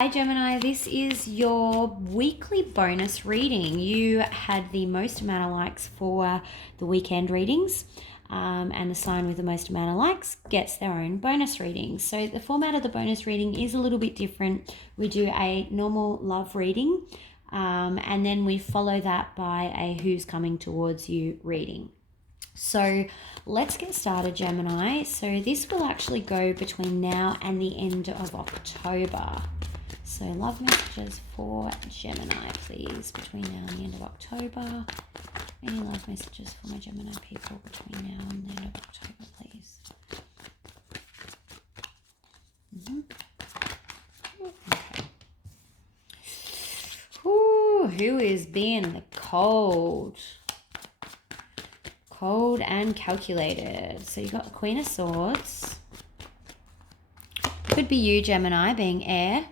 Hi Gemini, this is your weekly bonus reading. You had the most amount of likes for the weekend readings, and the sign with the most amount of likes gets their own bonus reading. So the format of the bonus reading is a little bit different. We do a normal love reading, and then we follow that by a who's coming towards you reading. So let's get started, Gemini. So this will actually go between now and the end of October. So love messages for Gemini, please, between now and the end of October. Any love messages for my Gemini people between now and the end of October, please. Okay. Ooh, who is being the cold and calculated? So you got the Queen of Swords. Could be you, Gemini, being air.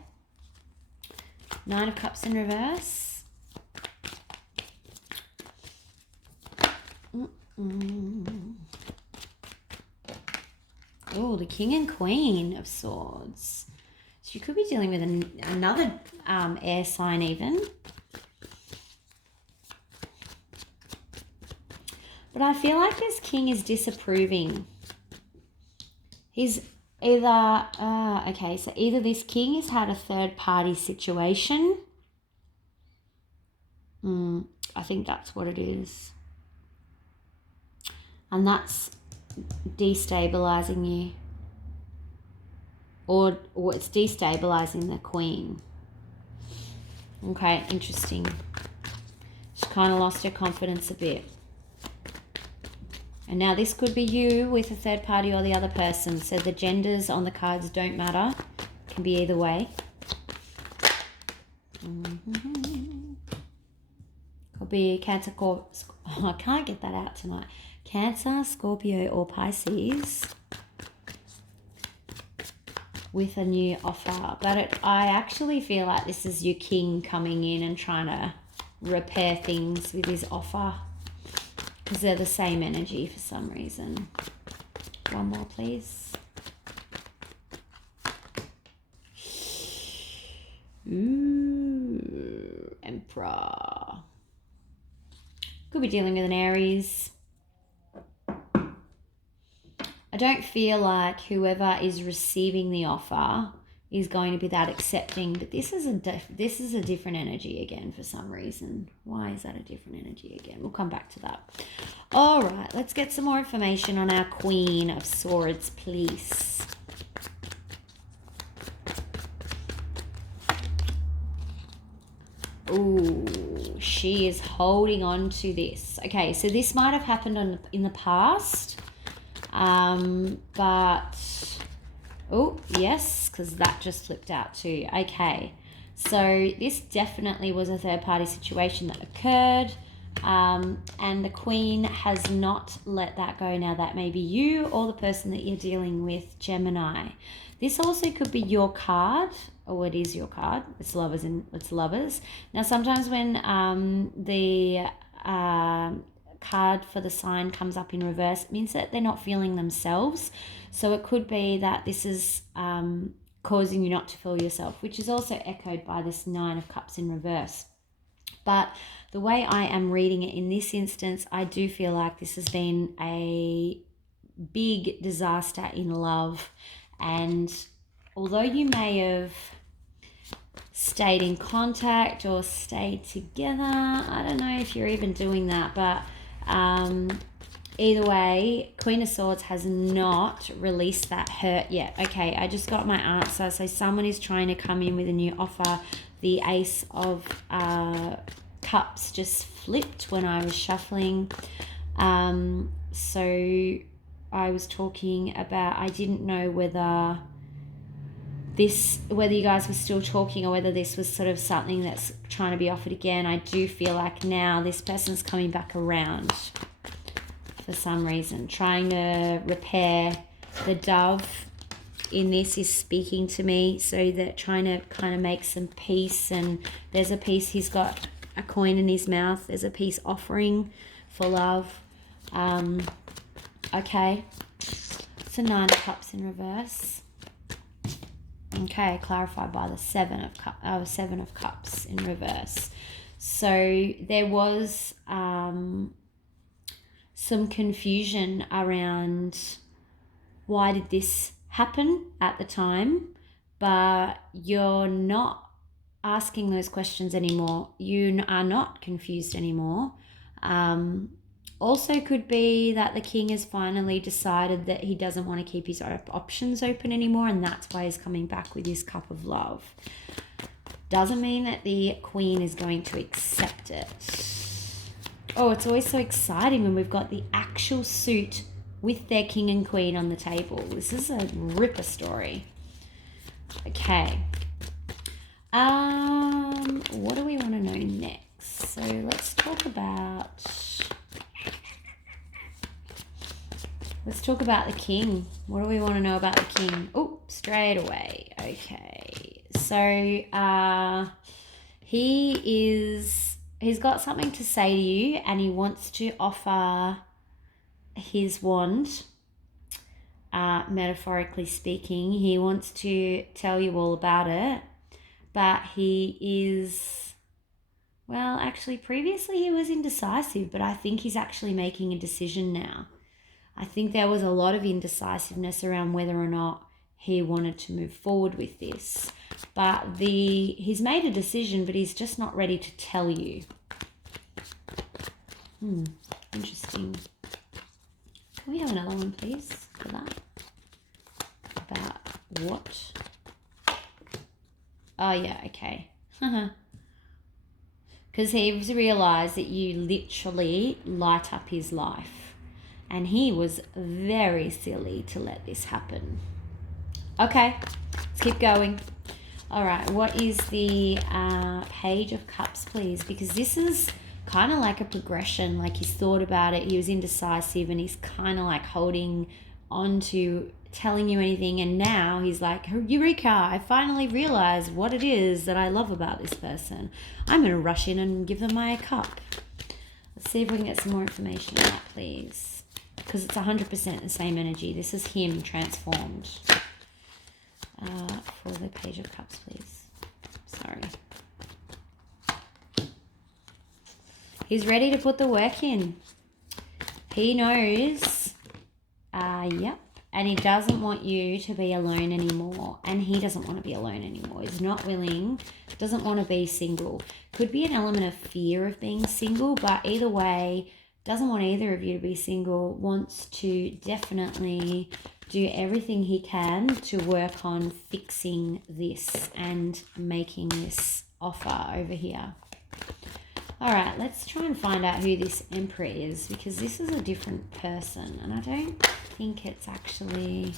Nine of Cups in reverse. Oh, the King and Queen of Swords. So you could be dealing with another air sign even. But I feel like this King is disapproving. He's either, okay, so either this King has had a third party situation. I think that's what it is. And that's destabilizing you. Or it's destabilizing the Queen. Okay, interesting. She kind of lost her confidence a bit. And now this could be you with a third party or the other person. So the genders on the cards don't matter. It can be either way. Could be Cancer, I can't get that out tonight. Cancer, Scorpio or Pisces with a new offer. But I actually feel like this is your King coming in and trying to repair things with his offer. Because they're the same energy for some reason. One more, please. Ooh, Emperor. Could be dealing with an Aries. I don't feel like whoever is receiving the offer is going to be that accepting, but this is a different energy again for some reason. Why is that a different energy again? We'll come back to that. All right, let's get some more information on our Queen of Swords, please. Ooh, she is holding on to this. Okay, so this might have happened in the past, but oh, yes, because that just flipped out too. Okay, so this definitely was a third-party situation that occurred, and the Queen has not let that go. Now, that may be you or the person that you're dealing with, Gemini. This also could be your card, or it is your card. It's lovers and it's lovers. Now, sometimes when the card for the sign comes up in reverse, it means that they're not feeling themselves. So it could be that this is causing you not to feel yourself, which is also echoed by this Nine of Cups in reverse. But the way I am reading it in this instance, I do feel like this has been a big disaster in love. And although you may have stayed in contact or stayed together, I don't know if you're even doing that, but either way, Queen of Swords has not released that hurt yet. Okay, I just got my answer. So someone is trying to come in with a new offer. The Ace of Cups just flipped when I was shuffling. So I was talking about, I didn't know whether you guys were still talking or whether this was sort of something that's trying to be offered again. I do feel like now this person's coming back around for some reason, trying to repair. The Dove in this is speaking to me, so that trying to kind of make some peace. And there's a piece, he's got a coin in his mouth. There's a piece offering for love. Okay, it's a Nine of Cups in reverse. Okay, clarified by the Seven of Cups in reverse. So there was some confusion around why did this happen at the time, but you're not asking those questions anymore. You are not confused anymore. Also could be that the king has finally decided that he doesn't want to keep his options open anymore, and that's why he's coming back with his cup of love. Doesn't mean that the queen is going to accept it. Oh, it's always so exciting when we've got the actual suit with their king and queen on the table. This is a ripper story. Okay. What do we want to know next? So let's talk about the king. What do we want to know about the king? Oh, straight away. Okay. So he's got something to say to you, and he wants to offer his wand. Metaphorically speaking, he wants to tell you all about it, but he is, well, actually previously he was indecisive, but I think he's actually making a decision now. I think there was a lot of indecisiveness around whether or not he wanted to move forward with this, but he's made a decision, but he's just not ready to tell you. Interesting. Can we have another one, please, for that? About what? Oh, yeah, okay. Because he's realised that you literally light up his life. And he was very silly to let this happen. Okay, let's keep going. All right, what is the Page of Cups, please? Because this is kind of like a progression. Like, he's thought about it, he was indecisive, and he's kind of like holding on to telling you anything, and now he's like, Eureka, I finally realized what it is that I love about this person. I'm going to rush in and give them my cup. Let's see if we can get some more information on that, please. Because it's 100% the same energy. This is him transformed. For the Page of Cups, please. Sorry. He's ready to put the work in. He knows. Yep. And he doesn't want you to be alone anymore. And he doesn't want to be alone anymore. He's not willing, doesn't want to be single. Could be an element of fear of being single, but either way, doesn't want either of you to be single, wants to definitely do everything he can to work on fixing this and making this offer over here. All right, let's try and find out who this Emperor is, because this is a different person, and I don't think it's actually,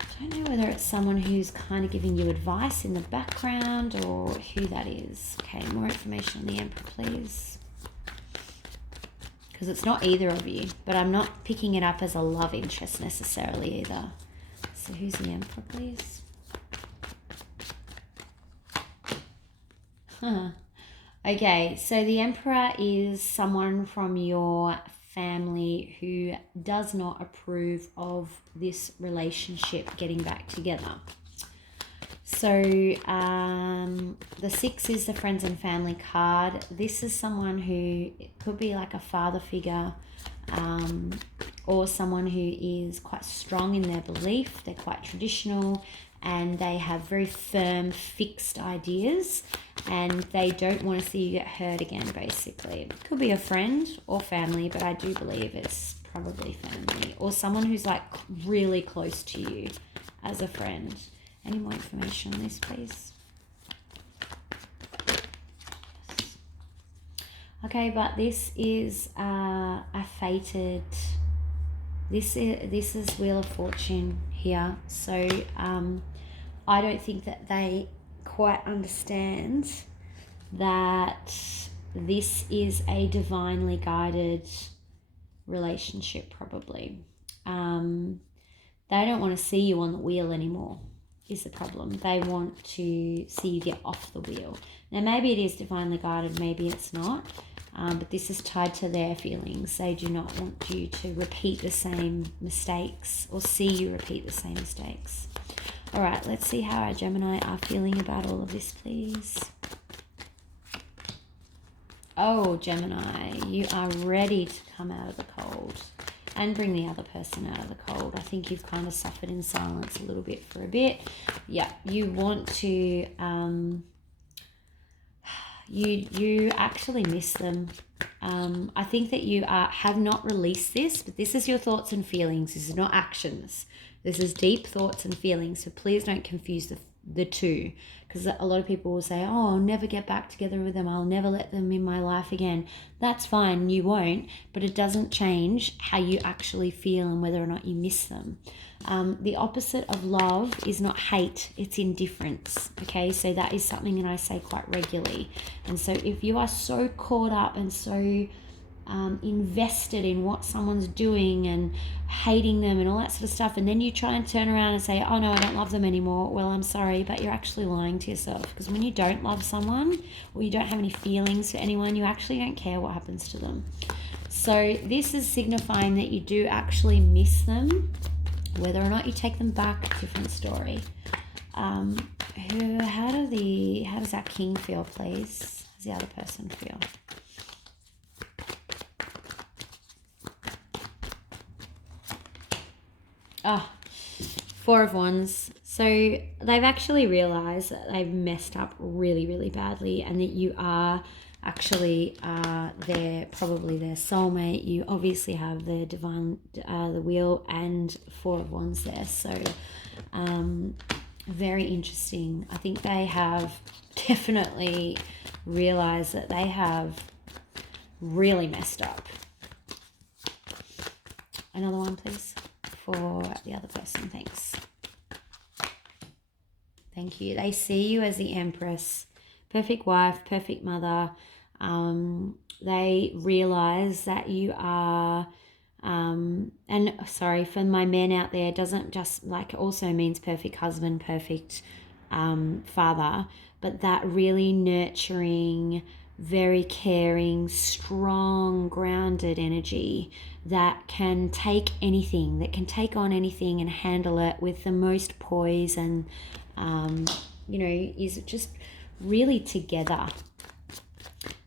I don't know whether it's someone who's kind of giving you advice in the background or who that is. Okay, more information on the Emperor, please. Because it's not either of you, but I'm not picking it up as a love interest necessarily either. So who's the Emperor, please? Okay, so the Emperor is someone from your family who does not approve of this relationship getting back together. So the 6 is the friends and family card. This is someone who, it could be like a father figure, or someone who is quite strong in their belief. They're quite traditional and they have very firm, fixed ideas, and they don't want to see you get hurt again, basically. It could be a friend or family, but I do believe it's probably family, or someone who's like really close to you as a friend. Any more information on this, please? Okay, but this is a fated, this is Wheel of Fortune here. So I don't think that they quite understand that this is a divinely guided relationship, probably. They don't want to see you on the wheel anymore, is the problem. They want to see you get off the wheel. Now, maybe it is divinely guided, maybe it's not. but this is tied to their feelings. They do not want you to repeat the same mistakes or see you repeat the same mistakes. All right, let's see how our Gemini are feeling about all of this, please. Oh, Gemini, you are ready to come out of the cold and bring the other person out of the cold. I think you've kind of suffered in silence a little bit for a bit. Yeah, you want to, you actually miss them. I think that you have not released this, but this is your thoughts and feelings. This is not actions. This is deep thoughts and feelings. So please don't confuse the two, because a lot of people will say, oh, I'll never get back together with them. I'll never let them in my life again. That's fine. You won't, but it doesn't change how you actually feel and whether or not you miss them. The opposite of love is not hate, it's indifference. Okay, so that is something that I say quite regularly. And so if you are so caught up and so invested in what someone's doing and hating them and all that sort of stuff, and then you try and turn around and say, oh no, I don't love them anymore, well, I'm sorry, but you're actually lying to yourself. Because when you don't love someone or you don't have any feelings for anyone, you actually don't care what happens to them. So this is signifying that you do actually miss them. Whether or not you take them back, different story. How does our king feel, please? How does the other person feel? Oh, Four of Wands. So they've actually realized that they've messed up really, really badly, and that you are actually probably their soulmate. You obviously have the divine, the wheel and Four of Wands there. So very interesting. I think they have definitely realized that they have really messed up. Another one, please, for the other person. Thanks. Thank you. They see you as the Empress, perfect wife, perfect mother. They realize that you are, and sorry, for my men out there, doesn't just like also means perfect husband, perfect father, but that really nurturing, very caring, strong, grounded energy that can take anything, that can take on anything and handle it with the most poise and, is just really together.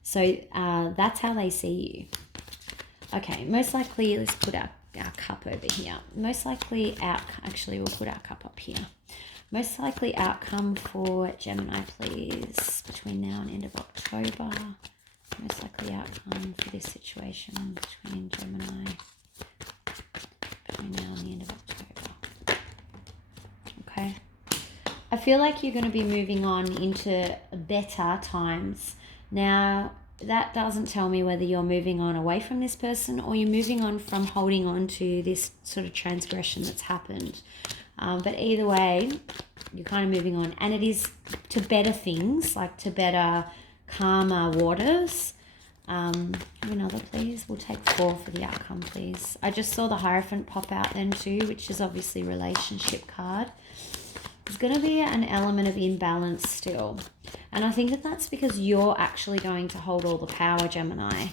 So that's how they see you. Okay, most likely, let's put our cup over here. Most likely we'll put our cup up here. Most likely outcome for Gemini, please, between now and end of October. Most likely outcome for this situation between Gemini, between now and the end of October. Okay. I feel like you're going to be moving on into better times. Now, that doesn't tell me whether you're moving on away from this person or you're moving on from holding on to this sort of transgression that's happened. But either way, you're kind of moving on. And it is to better things, like to better, calmer waters. Have another, please. We'll take 4 for the outcome, please. I just saw the Hierophant pop out then too, which is obviously relationship card. There's going to be an element of imbalance still. And I think that that's because you're actually going to hold all the power, Gemini.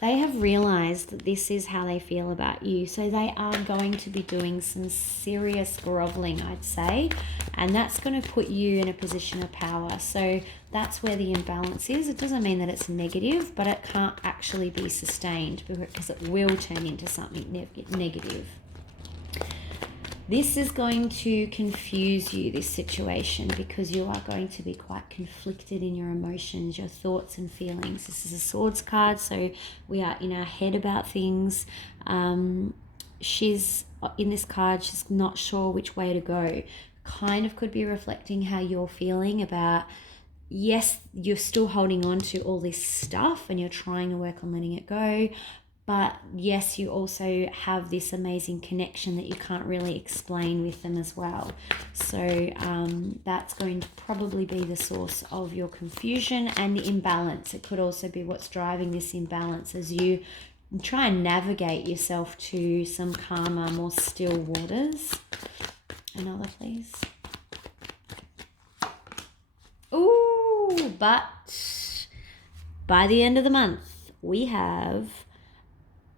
They have realized that this is how they feel about you. So they are going to be doing some serious groveling, I'd say. And that's going to put you in a position of power. So that's where the imbalance is. It doesn't mean that it's negative, but it can't actually be sustained because it will turn into something negative. This is going to confuse you, this situation, because you are going to be quite conflicted in your emotions, your thoughts and feelings. This is a Swords card, so we are in our head about things. She's, in this card, she's not sure which way to go. Kind of could be reflecting how you're feeling about, yes, you're still holding on to all this stuff and you're trying to work on letting it go. But yes, you also have this amazing connection that you can't really explain with them as well. So that's going to probably be the source of your confusion and the imbalance. It could also be what's driving this imbalance as you try and navigate yourself to some calmer, more still waters. Another, please. Ooh, but by the end of the month, we have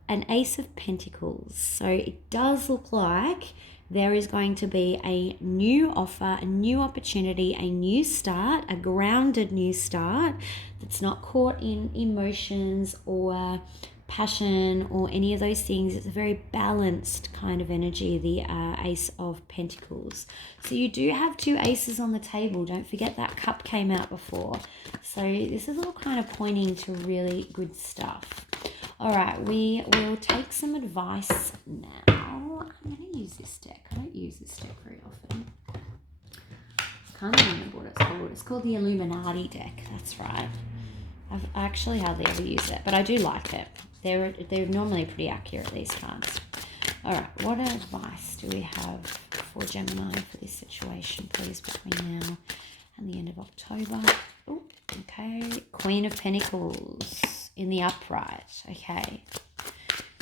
an Ace of Pentacles. So it does look like there is going to be a new offer, a new opportunity, a new start, a grounded new start that's not caught in emotions or passion or any of those things. It's a very balanced kind of energy, the Ace of Pentacles. So you do have 2 aces on the table. Don't forget that cup came out before. So this is all kind of pointing to really good stuff. All right, we will take some advice now. I'm going to use this deck. I don't use this deck very often. I can't remember what it's called. It's called the Illuminati deck. That's right. I actually hardly ever use it, but I do like it. They're normally pretty accurate, these cards. All right, what advice do we have for Gemini for this situation, please, between now and the end of October? Oh, okay. Queen of Pentacles in the upright. Okay.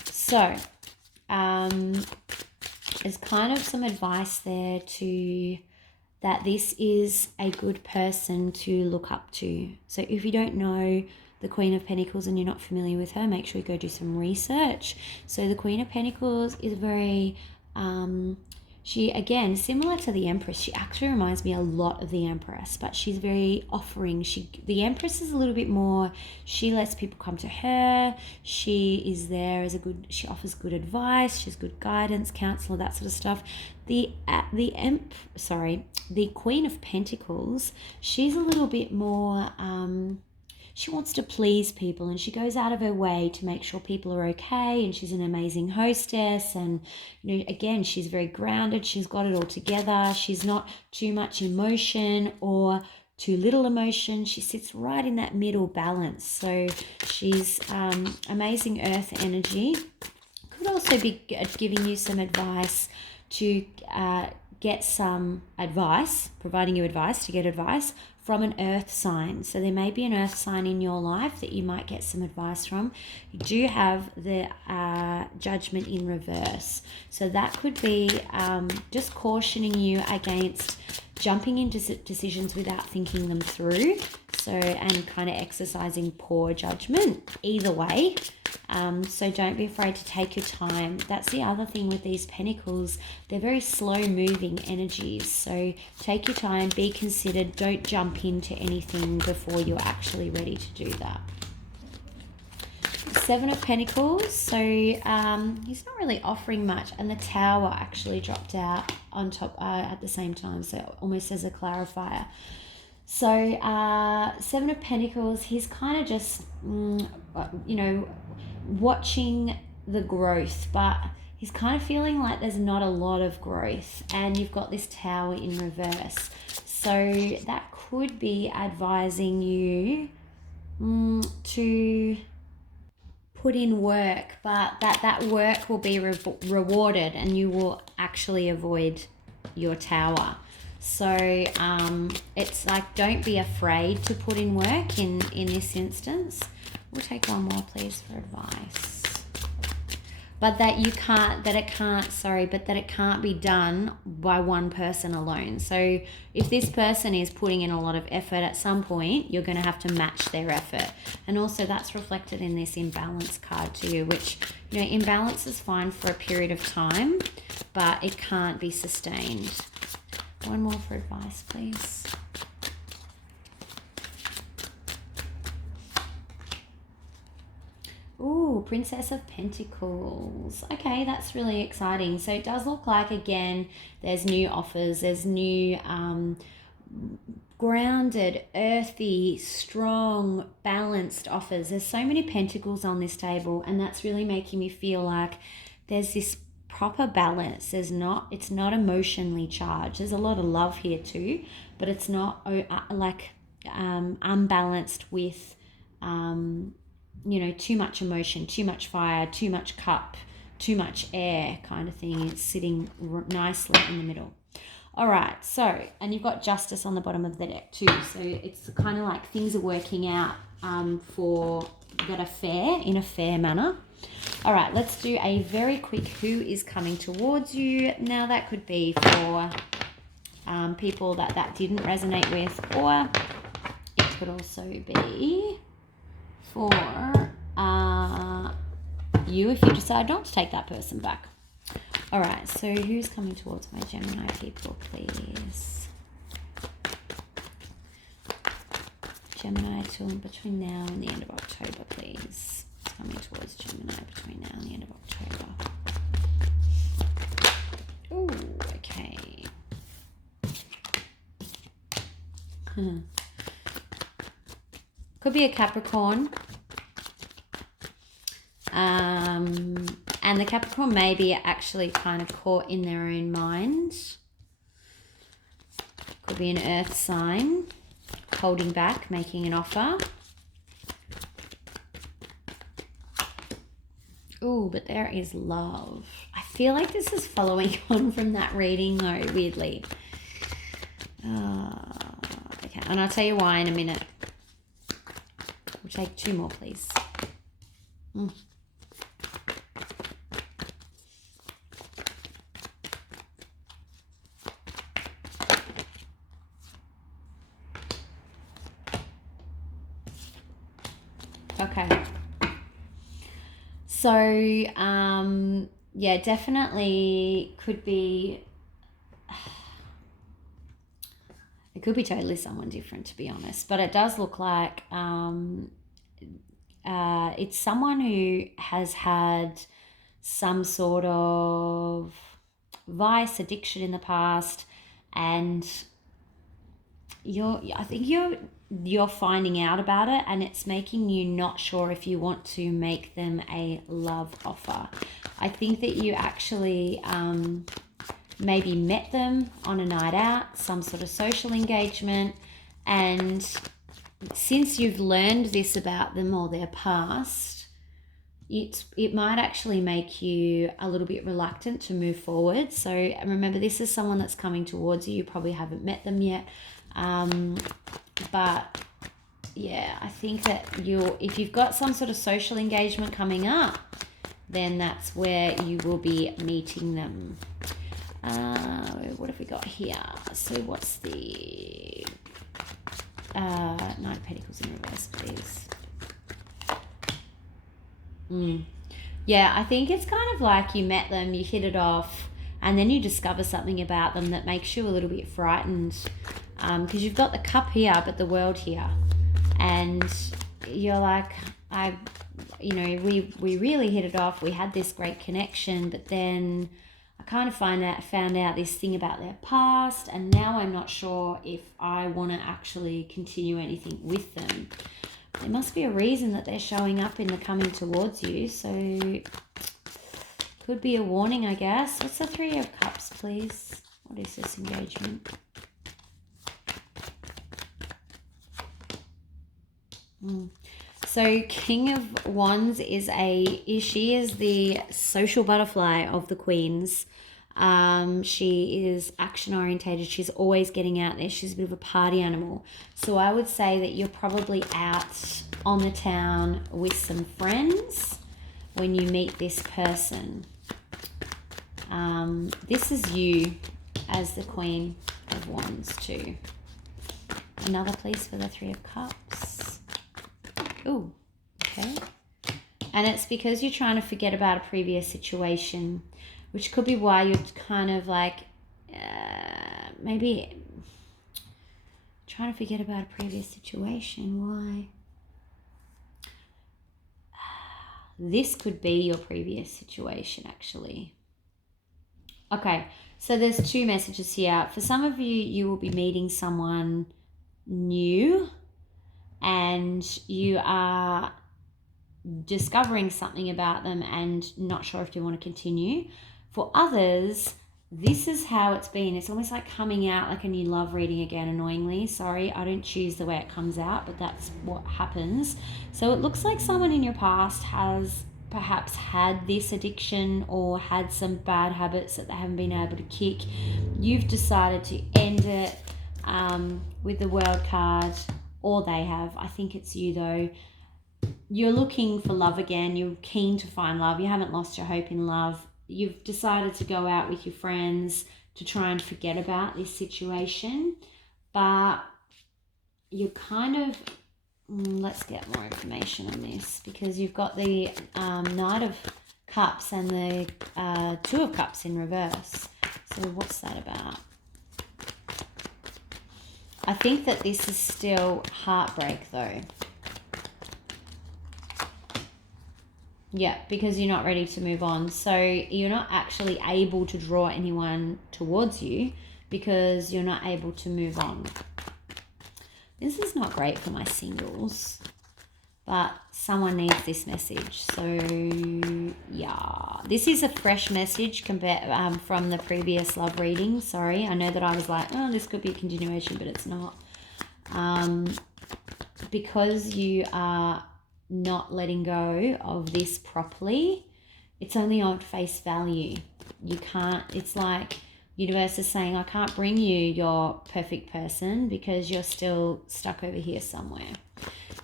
So, there's kind of some advice there that this is a good person to look up to. So if you don't know the Queen of Pentacles and you're not familiar with her, make sure you go do some research. So the Queen of Pentacles is very, she, again, similar to the Empress. She actually reminds me a lot of the Empress, but she's very offering. The Empress is a little bit more, she lets people come to her. She is there as she offers good advice. She's good guidance, counsel, that sort of stuff. The Queen of Pentacles, she's a little bit more, she wants to please people, and she goes out of her way to make sure people are okay, and she's an amazing hostess, and again, she's very grounded. She's got it all together. She's not too much emotion or too little emotion. She sits right in that middle balance. So she's amazing earth energy. Could also be giving you some advice to get some advice, providing you advice to get advice from an earth sign. So there may be an earth sign in your life that you might get some advice from. You do have the judgment in reverse. So that could be just cautioning you against jumping into decisions without thinking them through. So, and kind of exercising poor judgment either way. So don't be afraid to take your time. That's the other thing with these pentacles. They're very slow moving energies. So take your time, be considered. Don't jump into anything before you're actually ready to do that. 7 of Pentacles. So he's not really offering much. And the Tower actually dropped out on top at the same time. So almost as a clarifier. So 7 of Pentacles, he's kind of just, watching the growth, but he's kind of feeling like there's not a lot of growth, and you've got this Tower in reverse. So that could be advising you to put in work, but that work will be rewarded, and you will actually avoid your Tower. So it's like, don't be afraid to put in work in this instance. We'll take one more, please, for advice. But that it can't be done by one person alone. So if this person is putting in a lot of effort, at some point, you're going to have to match their effort. And also that's reflected in this imbalance card too, which, imbalance is fine for a period of time, but it can't be sustained. One more for advice, please. Ooh, Princess of Pentacles. Okay, that's really exciting. So it does look like, again, there's new offers. There's new grounded, earthy, strong, balanced offers. There's so many pentacles on this table, and that's really making me feel like there's this proper balance. It's not emotionally charged. There's a lot of love here too, but it's not unbalanced with too much emotion, too much fire, too much cup, too much air kind of thing. It's sitting nicely in the middle. All right, so, and you've got Justice on the bottom of the deck too. So it's kind of like things are working out in a fair manner. All right, let's do a very quick who is coming towards you. Now that could be for people that didn't resonate with, or it could also be for you if you decide not to take that person back. All right, so who's coming towards my Gemini people, please? Gemini till between now and the end of October, please. It's coming towards Gemini between now and the end of October. Oh, okay. Could be a Capricorn. And the Capricorn may be actually kind of caught in their own mind. Could be an earth sign, holding back, making an offer. Oh, but there is love. I feel like this is following on from that reading though, weirdly. Okay, and I'll tell you why in a minute. We'll take 2 more, please. Okay. So, yeah, definitely could be, it could be totally someone different, to be honest, but it does look like it's someone who has had some sort of vice, addiction in the past, and I think you're finding out about it, and it's making you not sure if you want to make them a love offer. I think that you actually maybe met them on a night out, some sort of social engagement, and since you've learned this about them or their past, it might actually make you a little bit reluctant to move forward. So remember, this is someone that's coming towards you. You probably haven't met them yet. But yeah, I think that if you've got some sort of social engagement coming up, then that's where you will be meeting them. What have we got here? So what's the Knight of Pentacles in reverse, please? Yeah, I think it's kind of like you met them, you hit it off, and then you discover something about them that makes you a little bit frightened, because you've got the Cup here but the World here, and you're like, we really hit it off, we had this great connection, but then I kind of found out this thing about their past, and now I'm not sure if I want to actually continue anything with them. There must be a reason that they're showing up in the coming towards you, so could be a warning, I guess. What's the Three of Cups, please? What is this engagement? So King of Wands she is the social butterfly of the Queens. She is action orientated. She's always getting out there. She's a bit of a party animal. So I would say that you're probably out on the town with some friends when you meet this person. This is you as the Queen of Wands too. Another please for the Three of Cups. Ooh, okay. And it's because you're trying to forget about a previous situation, which could be why you're kind of like, maybe trying to forget about a previous situation. Why? This could be your previous situation, actually. Okay, so there's 2 messages here. For some of you, you will be meeting someone new, and you are discovering something about them and not sure if you want to continue. For others, this is how it's been. It's almost like coming out like a new love reading again, annoyingly. Sorry, I don't choose the way it comes out, but that's what happens. So it looks like someone in your past has perhaps had this addiction or had some bad habits that they haven't been able to kick. You've decided to end it with the World card, or they have. I think it's you though. You're looking for love again. You're keen to find love. You haven't lost your hope in love. You've decided to go out with your friends to try and forget about this situation, but you're kind of let's get more information on this, because you've got the Knight of Cups and the Two of Cups in reverse. So what's that about? I think that this is still heartbreak though. Yeah, because you're not ready to move on. So you're not actually able to draw anyone towards you because you're not able to move on. This is not great for my singles, but someone needs this message. So yeah, this is a fresh message compared from the previous love reading. Sorry, I know that I was like, oh, this could be a continuation, but it's not. Because you are not letting go of this properly, it's only on face value. You can't, it's like universe is saying, I can't bring you your perfect person because you're still stuck over here somewhere.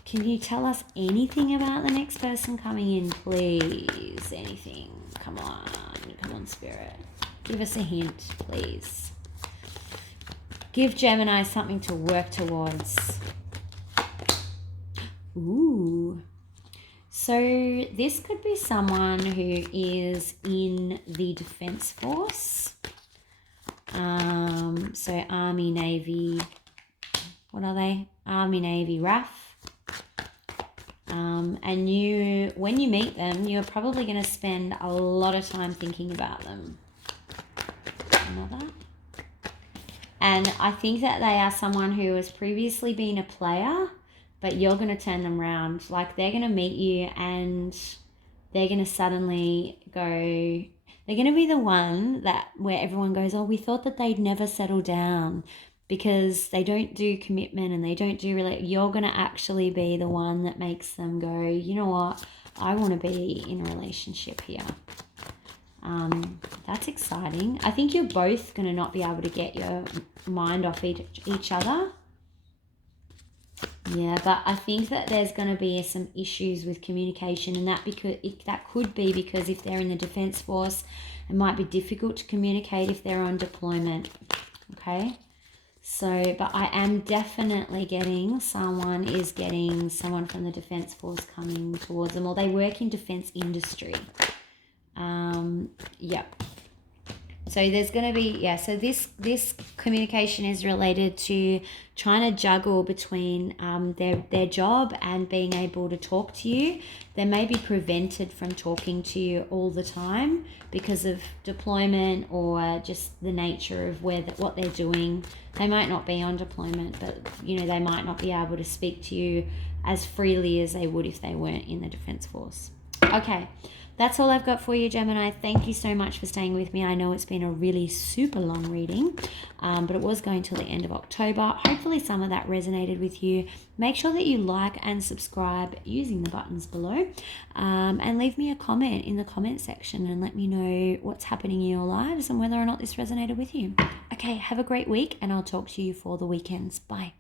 Can you tell us anything about the next person coming in, please? Anything? Come on, Spirit. Give us a hint, please. Give Gemini something to work towards. Ooh. So this could be someone who is in the Defense Force. So Army, Navy, what are they? Army, Navy, RAF. And when you meet them, you're probably going to spend a lot of time thinking about them. Another. And I think that they are someone who has previously been a player, but you're going to turn them around. Like, they're going to meet you and they're going to suddenly go, they're going to be the one that where everyone goes, oh, we thought that they'd never settle down, because they don't do commitment and they don't do really, you're going to actually be the one that makes them go, you know what, I want to be in a relationship here. That's exciting. I think you're both going to not be able to get your mind off each other. Yeah, but I think that there's going to be some issues with communication, and that could be because if they're in the Defense Force, it might be difficult to communicate if they're on deployment. Okay, so but I am definitely getting someone from the Defense Force coming towards them, or they work in defense industry. Yep. So there's going to be, so this communication is related to trying to juggle between their job and being able to talk to you. They may be prevented from talking to you all the time because of deployment or just the nature of what they're doing. They might not be on deployment, but they might not be able to speak to you as freely as they would if they weren't in the Defense Force. Okay. That's all I've got for you, Gemini. Thank you so much for staying with me. I know it's been a really super long reading, but it was going till the end of October. Hopefully some of that resonated with you. Make sure that you like and subscribe using the buttons below, and leave me a comment in the comment section and let me know what's happening in your lives and whether or not this resonated with you. Okay, have a great week, and I'll talk to you for the weekends. Bye.